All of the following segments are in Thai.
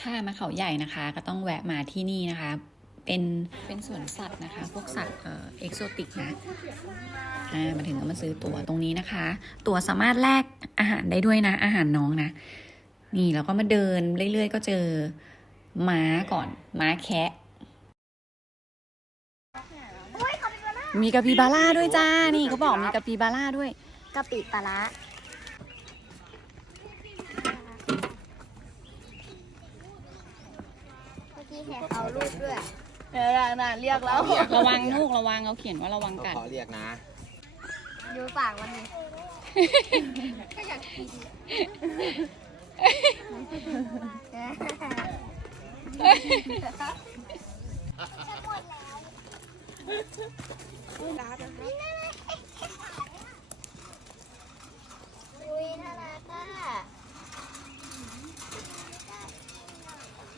ถ้ามาเขาใหญ่นะคะ ก็ต้องแวะมาที่นี่นะคะ เป็นเป็นสวนสัตว์นะคะ พวกสัตว์เอ่อเอกโซติกนะอ่ามาถึงก็มาซื้อตั๋วตรงนี้นะคะ ตั๋วสามารถแลกอาหารได้ด้วยนะ อาหารน้องนะ นี่เราก็มาเดินเรื่อยๆ ก็เจอม้าก่อน ม้าแคะมีกาปิบาร่าด้วยจ้า นี่เขาบอกมีกาปิบาร่าด้วยกะปิปลาร้าเมื่อกี้เห็นเอา รูปด้วยเออน่ะเรียกแล้วระวังลูกระวังเขาเขียนว่าระวังกัด ขอเรียกนะ ดูปากมันดิก็อยากกินอุ้ยน่ารักอะ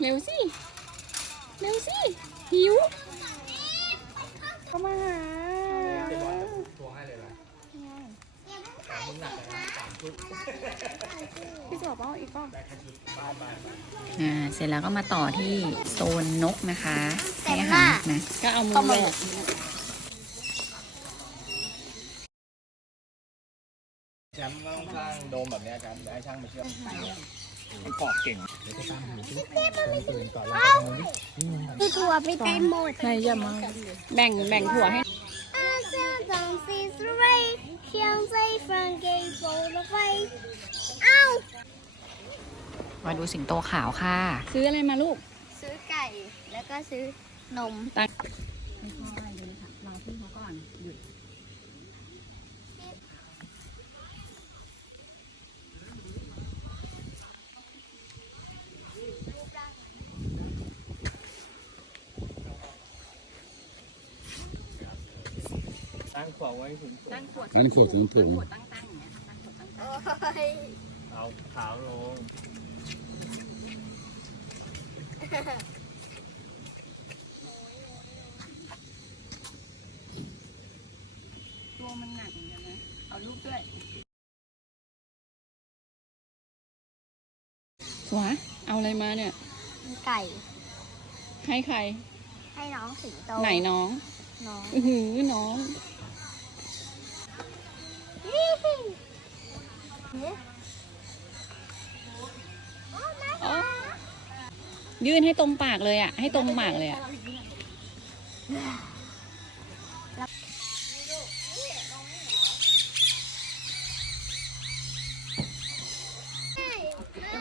เร็วสิ เร็วสิ หิว เข้ามาหาตัวให้เลยนะพี่สอบเอาอีกป่ะอ่าเสร็จแล้วก็มาต่อที่โซนนกนะคะให้อาหารนกนะ ก็เอามือแหวกแชมป์ก็ต้องสร้างโดมแบบเนี้ยครับเดี๋ยวให้ช่างมาเชื่อมมันกรอบเก่ง เดี๋ยวจะสร้างหูซิตื่นก่อนแล้วมือนี่พี่ถั่วไปเต็มหมด ในเย่ามาแบ่งแบ่งถั่วให้ มาดูสิงโตขาวค่ะ ซื้ออะไรมาลูก ซื้อไก่แล้วก็ซื้อนม ตังไม่ค่อยดูค่ะรอพี่เขาก่อน หยุด ตั้งขวางไว้ถึงตั้งขวดนั่นขวดสูงถุงขวดตั้งตั้งอย่างเงี้ยตั้งขวดตั้งตั้งโอ้ยเอาขาวลงตัวมันหนักเหมือนกันนะ เอาลูกด้วยหัวเอาอะไรมาเนี่ย มีไก่ให้ใคร ให้น้องสิงโต ไหนน้อง น้อง อือหือน้อง ยื่นให้ตรงปากเลยอะ ให้ตรงปากเลยอะ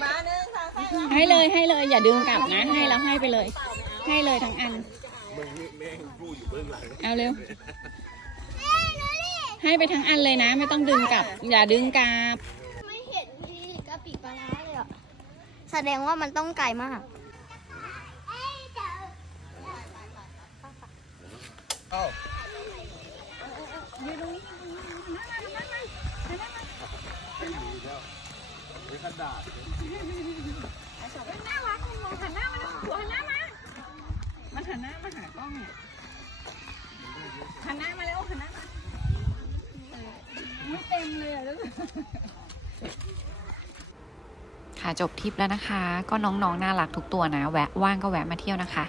มาหนึ่งสองสามให้เลยให้เลย อย่าดึงกลับนะ ให้แล้วให้ไปเลย ให้เลยทั้งอันเอาเร็ว ให้ไปทั้งอันเลยนะ ไม่ต้องดึงกลับ อย่าดึงกลับ ไม่เห็นที่กะปิปลาร้าเลยอะ แสดงว่ามันต้องไก่มาก เอ้ามันหันหน้ามาหากล้องเนี่ยหันหน้ามาแล้วหันหน้ามาไม่เต็มเลยอะค่ะจบทริปแล้วนะคะ ก็น้องๆน่ารักทุกตัวนะ แวะว่างก็แวะมาเที่ยวนะคะ